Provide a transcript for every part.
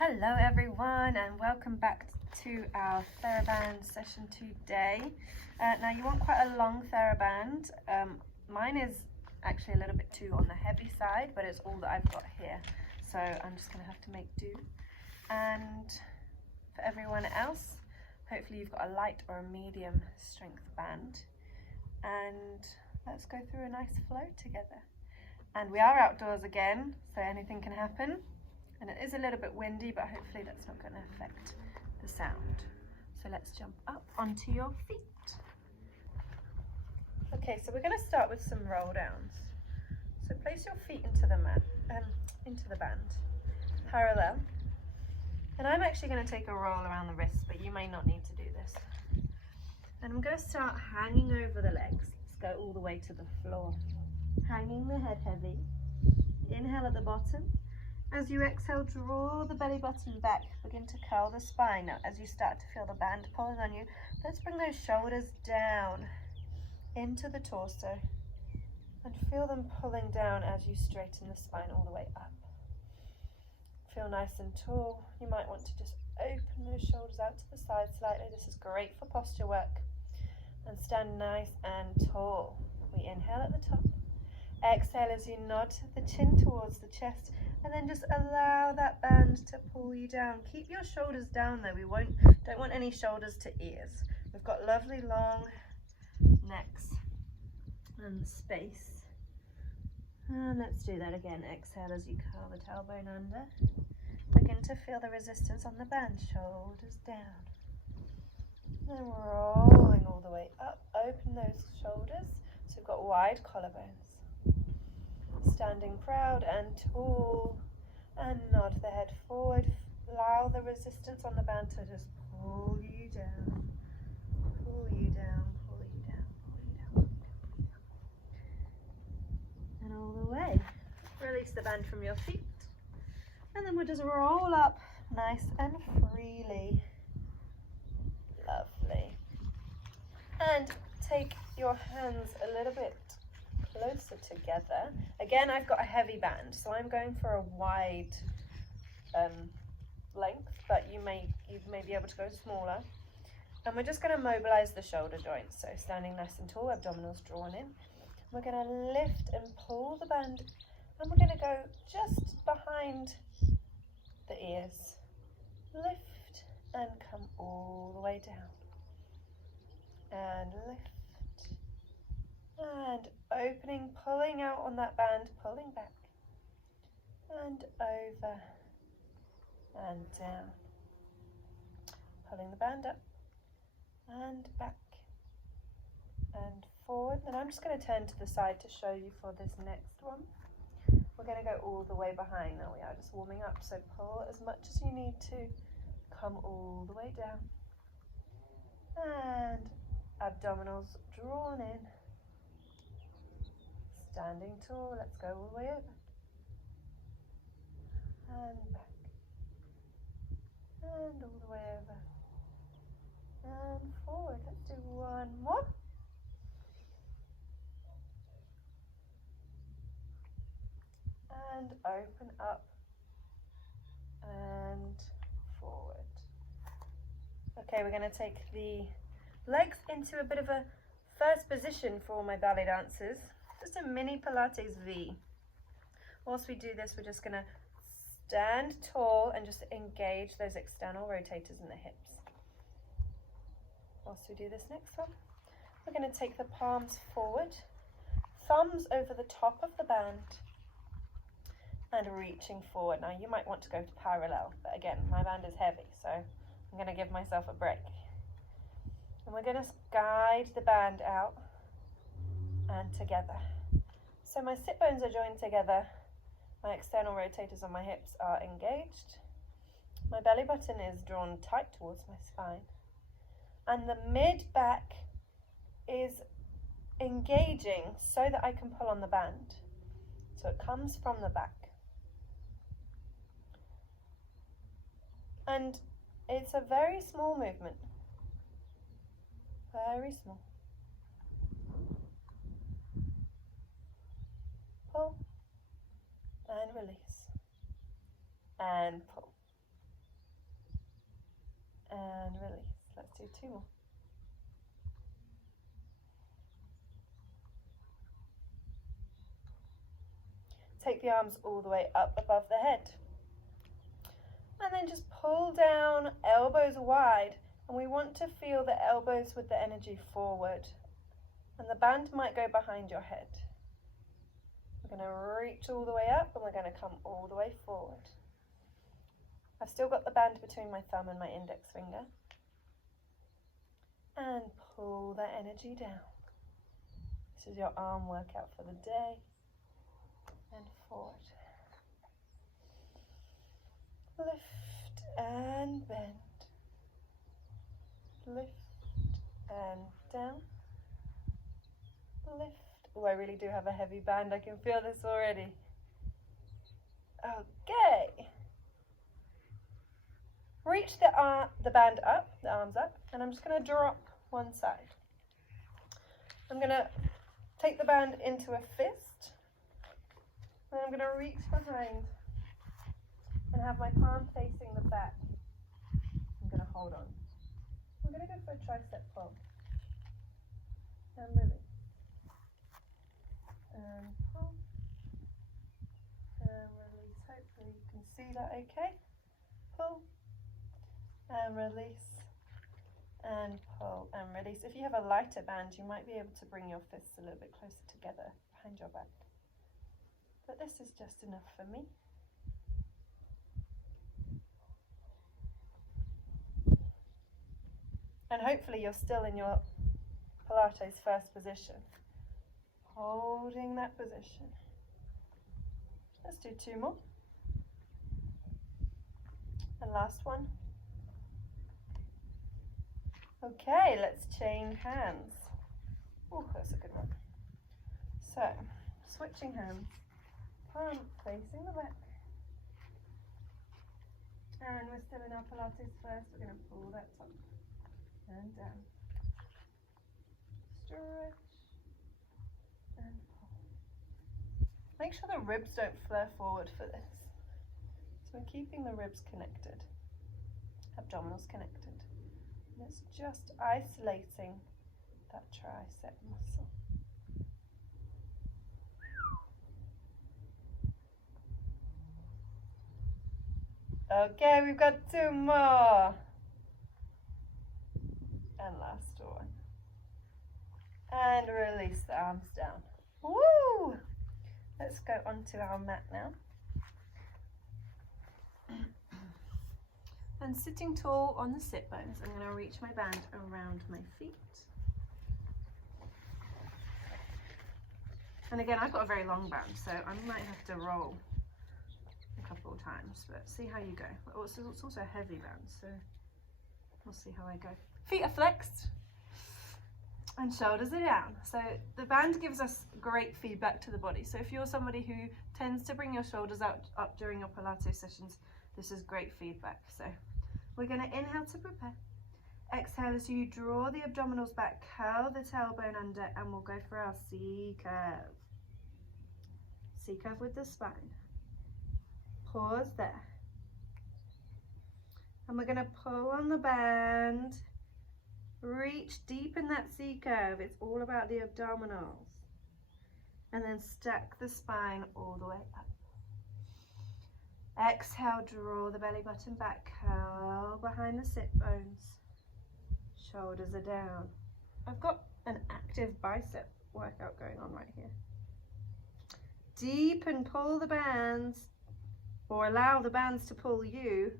Hello everyone and welcome back to our Theraband session today. Now you want quite a long Theraband. Mine is actually a little bit too on the heavy side, but it's all that I've got here. So I'm just going to have to make do. And for everyone else, hopefully you've got a light or a medium strength band. And let's go through a nice flow together. And we are outdoors again, so anything can happen. And it is a little bit windy, but hopefully that's not going to affect the sound. So let's jump up onto your feet. Okay, so we're going to start with some roll downs. So place your feet into the mat, into the band, parallel. And I'm actually going to take a roll around the wrist, but you may not need to do this. And I'm going to start hanging over the legs. Let's go all the way to the floor. Hanging the head heavy. Inhale at the bottom. As you exhale, draw the belly button back, begin to curl the spine. Now, as you start to feel the band pulling on you, let's bring those shoulders down into the torso and feel them pulling down as you straighten the spine all the way up. Feel nice and tall. You might want to just open those shoulders out to the side slightly. This is great for posture work. And stand nice and tall. We inhale at the top. Exhale as you nod the chin towards the chest. And then just allow that band to pull you down. Keep your shoulders down though. We don't want any shoulders to ears. We've got lovely long necks and space. And let's do that again. Exhale as you curl the tailbone under. Begin to feel the resistance on the band. Shoulders down. And rolling all the way up. Open those shoulders. So we've got wide collarbones. Standing proud and tall, and nod the head forward. Allow the resistance on the band to just pull you down, pull you down, pull you down, pull you down, pull you down. And all the way. Release the band from your feet. And then we'll just roll up nice and freely. Lovely. And take your hands a little bit closer together. Again, I've got a heavy band, so I'm going for a wide length, but you may be able to go smaller. And we're just going to mobilize the shoulder joints. So standing nice and tall, abdominals drawn in. We're going to lift and pull the band, and we're going to go just behind the ears. Lift and come all the way down. And lift. And opening, pulling out on that band, pulling back. And over. And down. Pulling the band up. And back. And forward. And I'm just going to turn to the side to show you for this next one. We're going to go all the way behind. Now we are just warming up. So pull as much as you need to. Come all the way down. And abdominals drawn in. Standing tall, let's go all the way over. And back. And all the way over. And forward. Let's do one more. And open up. And forward. Okay, we're going to take the legs into a bit of a first position for all my ballet dancers. Just a mini Pilates V. Whilst we do this, we're just going to stand tall and just engage those external rotators in the hips. Whilst we do this next one, we're going to take the palms forward, thumbs over the top of the band, and reaching forward. Now you might want to go to parallel, but again, my band is heavy, so I'm going to give myself a break. And we're going to guide the band out and together. So my sit bones are joined together, my external rotators on my hips are engaged, my belly button is drawn tight towards my spine, and the mid back is engaging so that I can pull on the band. So it comes from the back. And it's a very small movement, very small. Pull and release and pull and release. Let's do 2 more. Take the arms all the way up above the head. And then just pull down, elbows wide. And we want to feel the elbows with the energy forward. And the band might go behind your head. We're going to reach all the way up and we're going to come all the way forward. I've still got the band between my thumb and my index finger. And pull that energy down. This is your arm workout for the day. And forward. Lift and bend. Lift and down. Lift. Oh, I really do have a heavy band. I can feel this already. Okay. Reach the band up, the arms up, and I'm just going to drop one side. I'm going to take the band into a fist, and I'm going to reach behind and have my palm facing the back. I'm going to hold on. I'm going to go for a tricep pull. And release. And pull. And release. Hopefully you can see that okay. Pull. And release. And pull and release. If you have a lighter band, you might be able to bring your fists a little bit closer together behind your back. But this is just enough for me. And hopefully you're still in your Pilates first position. Holding that position. Let's do 2 more. And last one. Okay, let's chain hands. Oh, that's a good one. So, switching hands. Palm facing the back. And we're still in our Pilates first. We're going to pull that top and down. Stretch and pull. Make sure the ribs don't flare forward for this. So we're keeping the ribs connected, abdominals connected. And it's just isolating that tricep muscle. Okay, we've got 2 more. And last one. And release the arms down. Woo! Let's go onto our mat now. And sitting tall on the sit bones, I'm going to reach my band around my feet. And again, I've got a very long band, so I might have to roll a couple of times, but see how you go. It's also a heavy band, so we'll see how I go. Feet are flexed and shoulders are down. So the band gives us great feedback to the body. So if you're somebody who tends to bring your shoulders up during your Pilates sessions, this is great feedback. So we're going to inhale to prepare. Exhale as you draw the abdominals back, curl the tailbone under, and we'll go for our C curve. C curve with the spine. Pause there. And we're going to pull on the band. Reach deep in that C curve. It's all about the abdominals. And then stack the spine all the way up. Exhale, draw the belly button back, curl behind the sit bones. Shoulders are down. I've got an active bicep workout going on right here. Deep and pull the bands, or allow the bands to pull you.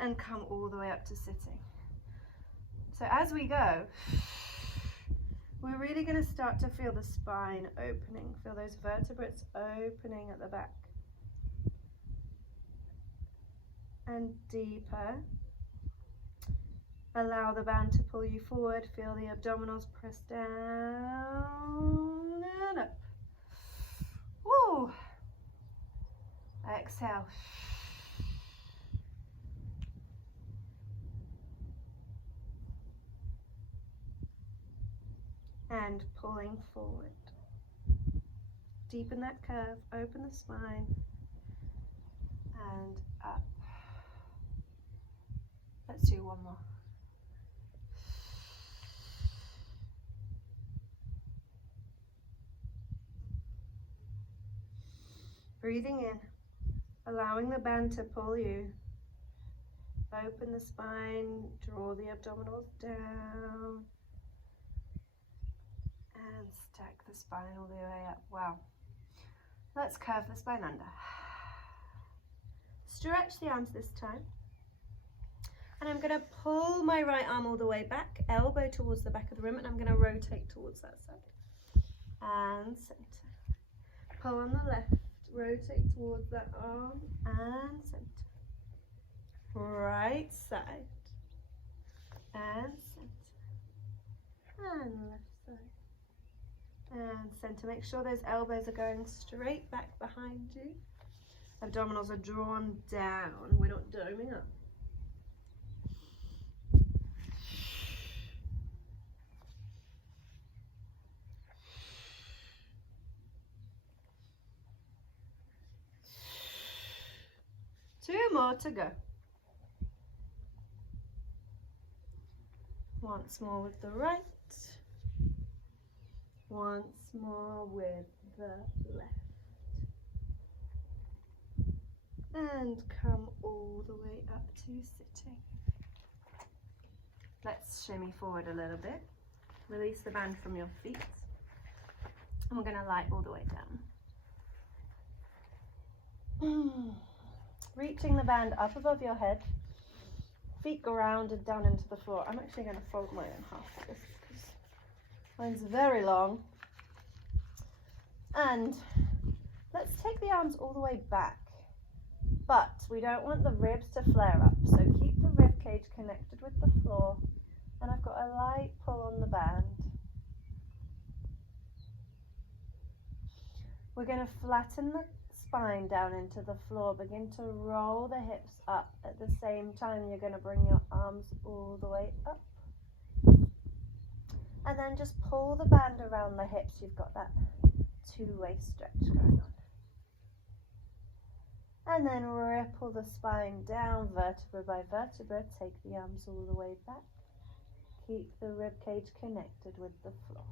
And come all the way up to sitting. So as we go, we're really going to start to feel the spine opening. Feel those vertebrates opening at the back. And deeper. Allow the band to pull you forward. Feel the abdominals press down and up. Woo! Exhale. And pulling forward. Deepen that curve, open the spine, and up. one more. Breathing in, allowing the band to pull you. Open the spine, draw the abdominals down, and stack the spine all the way up. Wow. Let's curve the spine under. Stretch the arms this time. And I'm going to pull my right arm all the way back, elbow towards the back of the room, and I'm going to rotate towards that side. And center. Pull on the left, rotate towards that arm, and center. Right side, and center, and left side, and center. Make sure those elbows are going straight back behind you. Abdominals are drawn down. We're not doming up. Two more to go. Once more with the right. Once more with the left. And come all the way up to sitting. Let's shimmy forward a little bit. Release the band from your feet. And we're going to lie all the way down. Reaching the band up above your head. Feet grounded down into the floor. I'm actually going to fold mine in half for this because mine's very long. And let's take the arms all the way back. But we don't want the ribs to flare up. So keep the rib cage connected with the floor. And I've got a light pull on the band. We're going to flatten the spine down into the floor. Begin to roll the hips up. At the same time, you're going to bring your arms all the way up. And then just pull the band around the hips. You've got that two-way stretch going on. And then ripple the spine down, vertebra by vertebra. Take the arms all the way back. Keep the rib cage connected with the floor.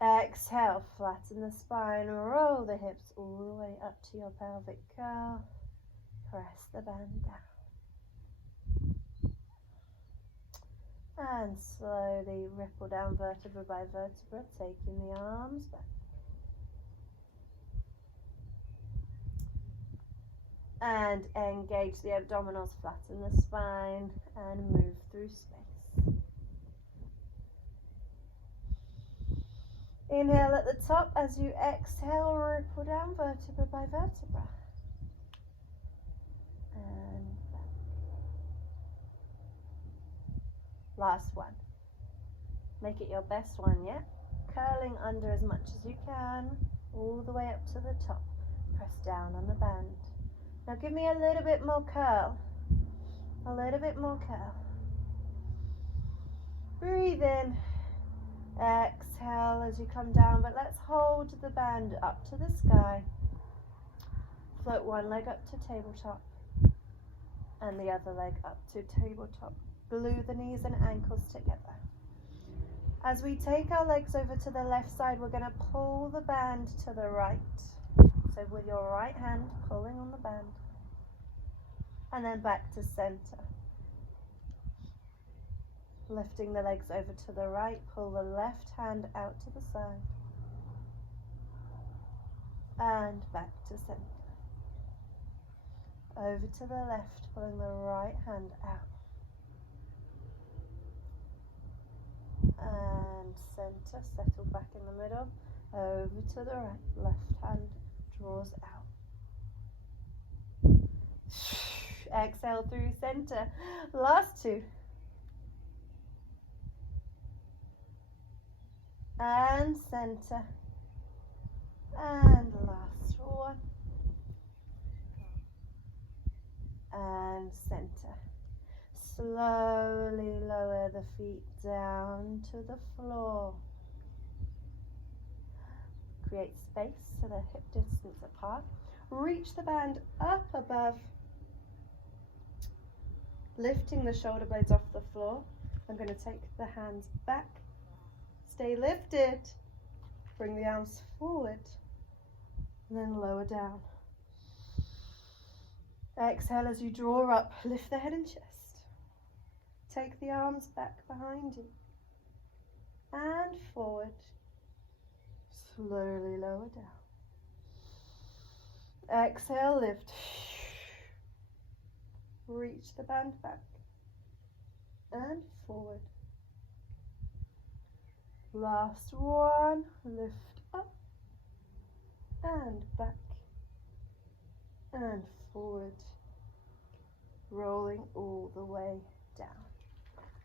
Exhale, flatten the spine, roll the hips all the way up to your pelvic curl. Press the band down. And slowly ripple down vertebra by vertebra, taking the arms back. And engage the abdominals, flatten the spine, and move through space. Inhale at the top. As you exhale, ripple down vertebra by vertebra. And back. Last one. Make it your best one yet. Curling under as much as you can, all the way up to the top. Press down on the band. Now give me a little bit more curl. A little bit more curl. Breathe in. Exhale as you come down, but let's hold the band up to the sky. Float one leg up to tabletop and the other leg up to tabletop. Glue the knees and ankles together. As we take our legs over to the left side, we're going to pull the band to the right. So with your right hand pulling on the band. And then back to center. Lifting the legs over to the right, pull the left hand out to the side. And back to center. Over to the left, pulling the right hand out. And center, settle back in the middle. Over to the right, left hand draws out. Exhale through center. Last two. And center. And last one. And center. Slowly lower the feet down to the floor. Create space so they're hip distance apart. Reach the band up above. lifting the shoulder blades off the floor. I'm going to take the hands back, stay lifted, bring the arms forward, and then lower down. Exhale as you draw up, lift the head and chest. Take the arms back behind you and forward. Slowly lower down. Exhale, lift. Reach the band back and forward. Last one, lift up and back and forward, rolling all the way down.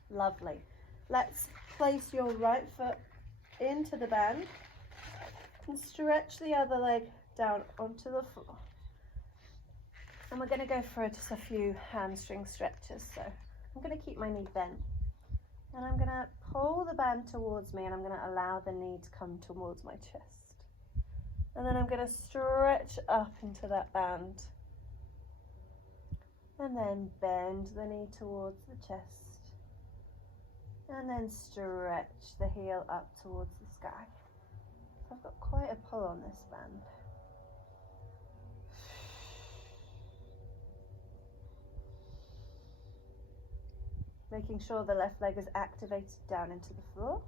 Lovely. Let's place your right foot into the band and stretch the other leg down onto the floor. And we're going to go for just a few hamstring stretches. So I'm going to keep my knee bent. And I'm going to pull the band towards me, and I'm going to allow the knee to come towards my chest. And then I'm going to stretch up into that band. And then bend the knee towards the chest. And then stretch the heel up towards the sky. So I've got quite a pull on this band. Making sure the left leg is activated down into the floor.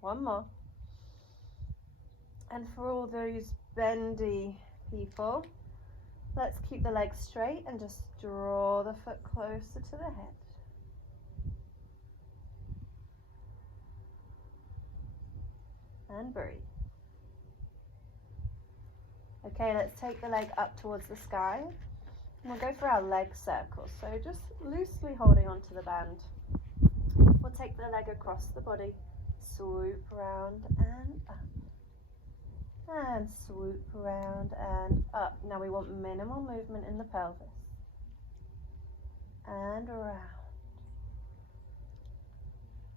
One more. And for all those bendy people, let's keep the legs straight and just draw the foot closer to the head. And breathe. Okay, let's take the leg up towards the sky. And we'll go for our leg circle. So just loosely holding onto the band. We'll take the leg across the body, swoop around and up. And swoop around and up. Now we want minimal movement in the pelvis. And around.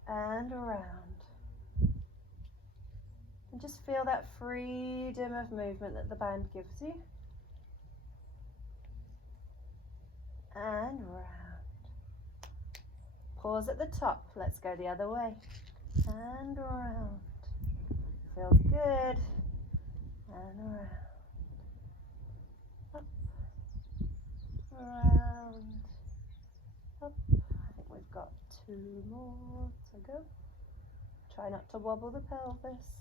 And around. And just feel that freedom of movement that the band gives you. And round. Pause at the top. Let's go the other way. And around. Feels good. And around. Up. Around. Up. I think we've got 2 more to go. Try not to wobble the pelvis.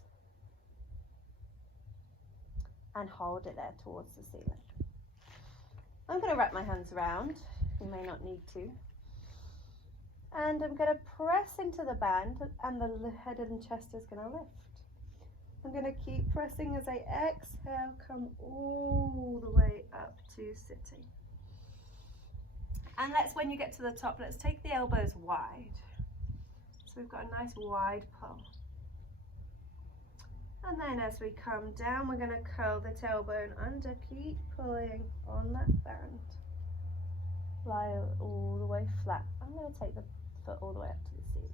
And hold it there towards the ceiling. I'm going to wrap my hands around. You may not need to. And I'm going to press into the band, and the head and chest is going to lift. I'm going to keep pressing as I exhale, come all the way up to sitting. And when you get to the top, let's take the elbows wide. So we've got a nice wide pull. And then as we come down, we're going to curl the tailbone under, keep pulling on that band. Lie all the way flat. I'm going to take the foot all the way up to the ceiling.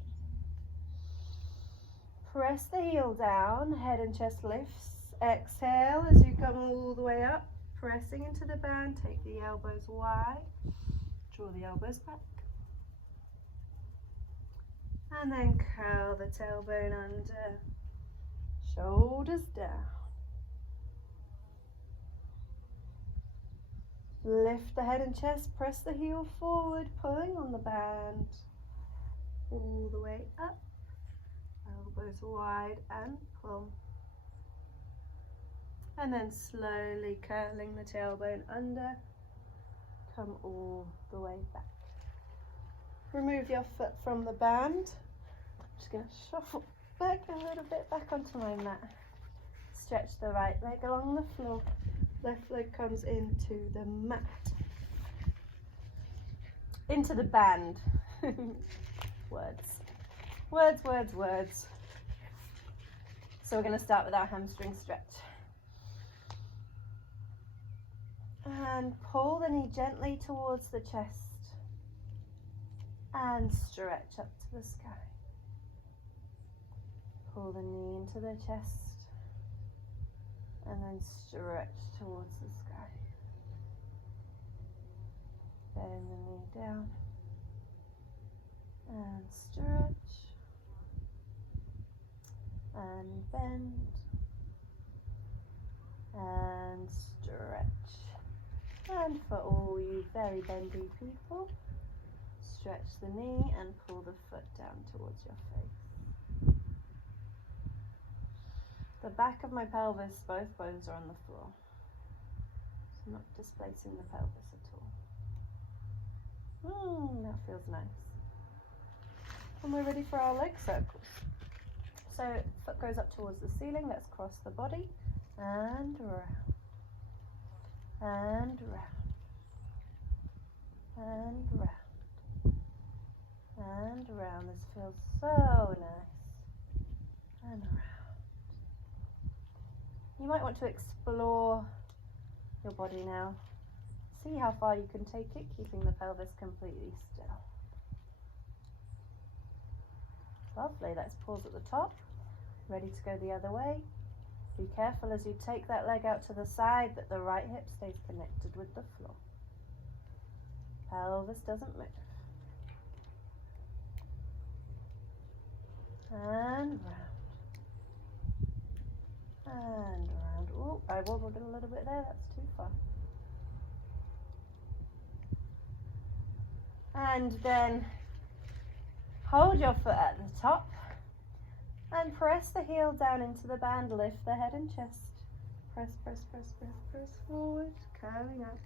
Press the heel down, head and chest lifts. Exhale as you come all the way up, pressing into the band, take the elbows wide, draw the elbows back. And then curl the tailbone under. Shoulders down. Lift the head and chest, press the heel forward, pulling on the band. All the way up. Elbows wide and pull. And then slowly curling the tailbone under. Come all the way back. Remove your foot from the band. I'm just going to shuffle back a little bit, back onto my mat. Stretch the right leg along the floor. Left leg comes into the mat. Into the band. Words. Words, words, words. So we're going to start with our hamstring stretch. And pull the knee gently towards the chest. And stretch up to the sky. Pull the knee into the chest and then stretch towards the sky. Bend the knee down and stretch and bend and stretch. And for all you very bendy people, stretch the knee and pull the foot down towards your face. The back of my pelvis, both bones are on the floor. It's not displacing the pelvis at all. That feels nice. And we're ready for our leg circles. So foot goes up towards the ceiling. Let's cross the body and round and round and round and round. This feels so nice. And round. You might want to explore your body now. See how far you can take it, keeping the pelvis completely still. Lovely. Let's pause at the top. Ready to go the other way. Be careful as you take that leg out to the side that the right hip stays connected with the floor. Pelvis doesn't move. And round. And round. Oh, I wobbled a little bit there. That's too far. And then hold your foot at the top and press the heel down into the band. Lift the head and chest. Press, press, press, press, press forward, curling up.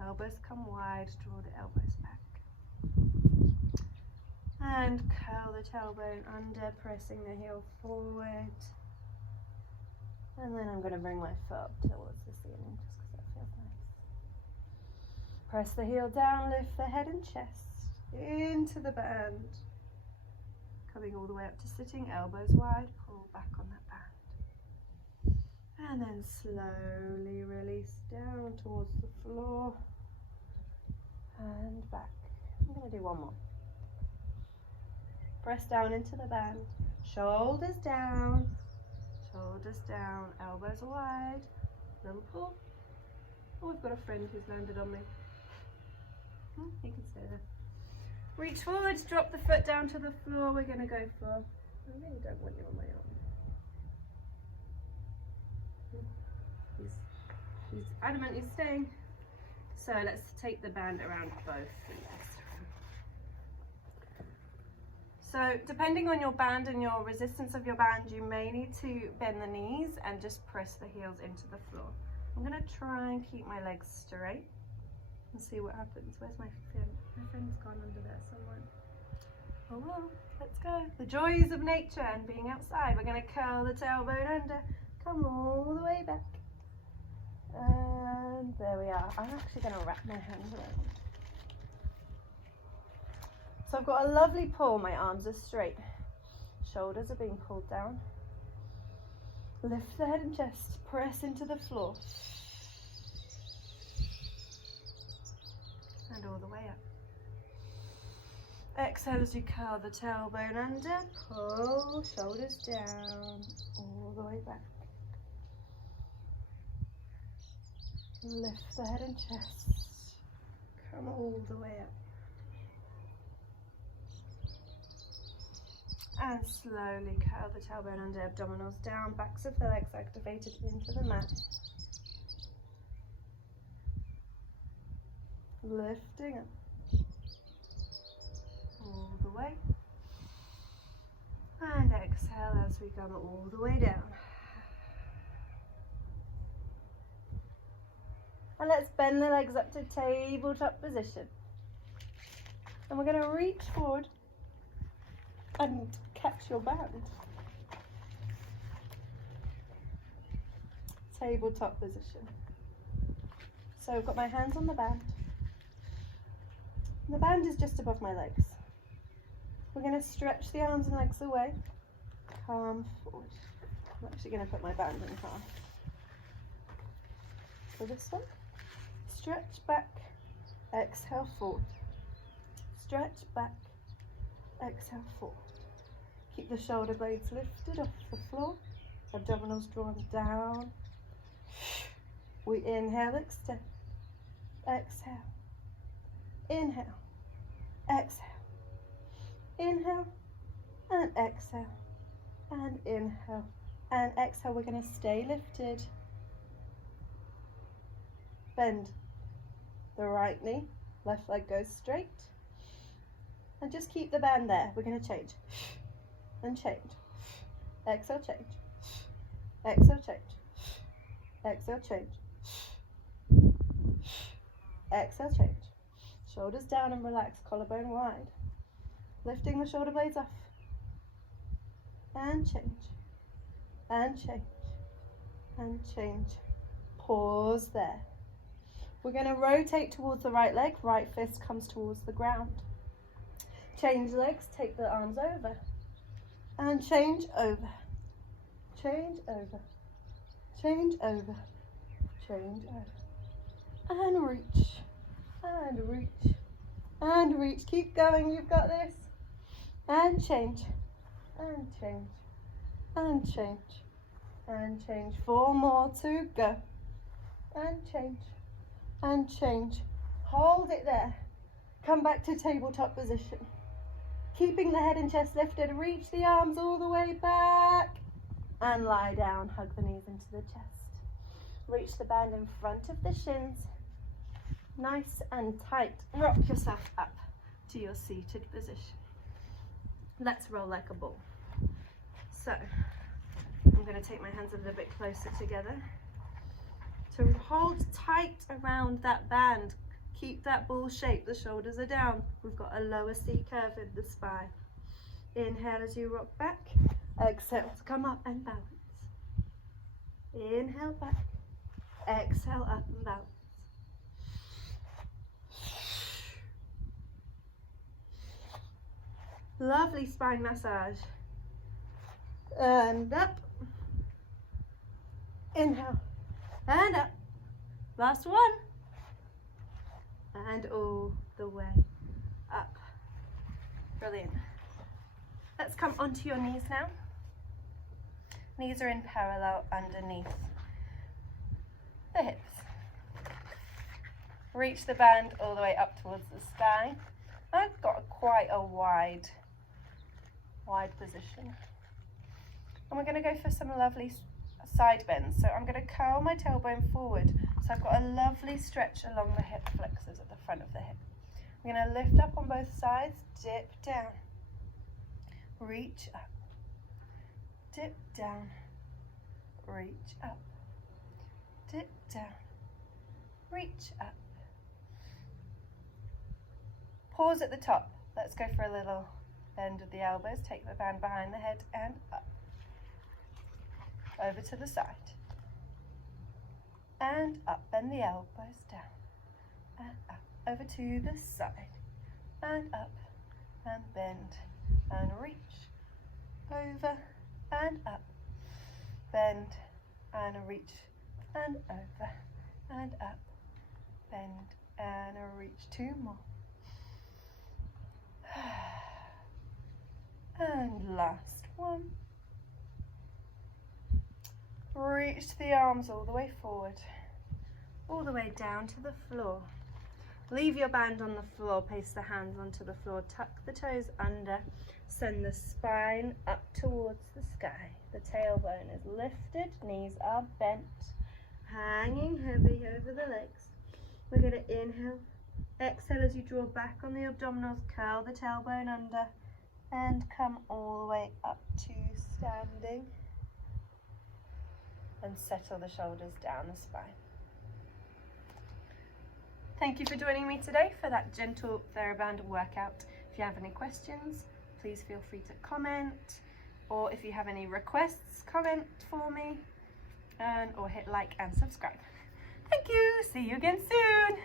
Elbows come wide, draw the elbows back. And curl the tailbone under, pressing the heel forward. And then I'm going to bring my foot up towards the ceiling just because that feels nice. Press the heel down, lift the head and chest into the band. Coming all the way up to sitting, elbows wide, pull back on that band. And then slowly release down towards the floor and back. I'm going to do one more. Press down into the band, shoulders down, elbows wide, little pull. Oh, we've got a friend who's landed on me. He can stay there. Reach forwards, drop the foot down to the floor. We're going to go for, I really don't want you on my arm. He's adamant he's staying. So let's take the band around both feet. So depending on your band and your resistance of your band, you may need to bend the knees and just press the heels into the floor. I'm going to try and keep my legs straight and see what happens. Where's my friend? My friend's gone under there somewhere. Oh well, let's go. The joys of nature and being outside. We're going to curl the tailbone under, come all the way back. And there we are. I'm actually going to wrap my hands around. So I've got a lovely pull. My arms are straight. Shoulders are being pulled down. Lift the head and chest. Press into the floor. And all the way up. Exhale as you curl the tailbone under. Pull, shoulders down, all the way back. Lift the head and chest. Come all the way up. And slowly curl the tailbone under, abdominals down, backs of the legs activated into the mat. Lifting up. All the way. And exhale as we come all the way down. And let's bend the legs up to tabletop position. And we're going to reach forward and catch your band. Tabletop position. So I've got my hands on the band. And the band is just above my legs. We're going to stretch the arms and legs away. Come forward. I'm actually going to put my band in half. So this one. Stretch back. Exhale forward. Stretch back. Exhale forward. Keep the shoulder blades lifted off the floor. Abdominals drawn down. We inhale, extend, exhale, inhale, exhale, inhale, and exhale, and inhale, and exhale. We're going to stay lifted. Bend the right knee, left leg goes straight, and just keep the band there. We're going to change, and change, exhale, change, exhale, change, exhale, change, exhale, change. Shoulders down and relax, collarbone wide. Lifting the shoulder blades off. And change. And change. And change. Pause there. We're going to rotate towards the right leg. Right fist comes towards the ground. Change legs. Take the arms over. And change over. Change over. Change over. Change over. And reach. And reach. And reach. Keep going. You've got this. And change. And change. And change. And change. 4 more to go. And change. And change. Hold it there. Come back to tabletop position. Keeping the head and chest lifted. Reach the arms all the way back. And lie down. Hug the knees into the chest. Reach the band in front of the shins. Nice and tight. Rock yourself up to your seated position. Let's roll like a ball. So, I'm going to take my hands a little bit closer together. To hold tight around that band. Keep that ball shape. The shoulders are down. We've got a lower C curve in the spine. Inhale as you rock back. Exhale to come up and balance. Inhale back. Exhale up and balance. Lovely spine massage. And up. Inhale. And up. Last one. And all the way up. Brilliant. Let's come onto your knees now. Knees are in parallel underneath the hips. Reach the band all the way up towards the sky. I've got quite a wide position. And we're going to go for some lovely side bends. So I'm going to curl my tailbone forward. So I've got a lovely stretch along the hip flexors at the front of the hip. I'm going to lift up on both sides, dip down, reach up, dip down, reach up, dip down, reach up. Pause at the top. Let's go for a little bend of the elbows. Take the band behind the head and up. Over to the side. And up. Bend the elbows down. And up. Over to the side. And up. And bend. And reach. Over. And up. Bend. And reach. And over. And up. Bend. And reach. 2 more. And last one. Reach the arms all the way forward, all the way down to the floor. Leave your band on the floor, place the hands onto the floor, tuck the toes under, send the spine up towards the sky. The tailbone is lifted, knees are bent, hanging heavy over the legs. We're going to inhale, exhale as you draw back on the abdominals, curl the tailbone under, and come all the way up to standing. And settle the shoulders down the spine. Thank you for joining me today for that gentle Theraband workout. If you have any questions, please feel free to comment, or if you have any requests, comment for me, or hit like and subscribe. Thank you. See you again soon.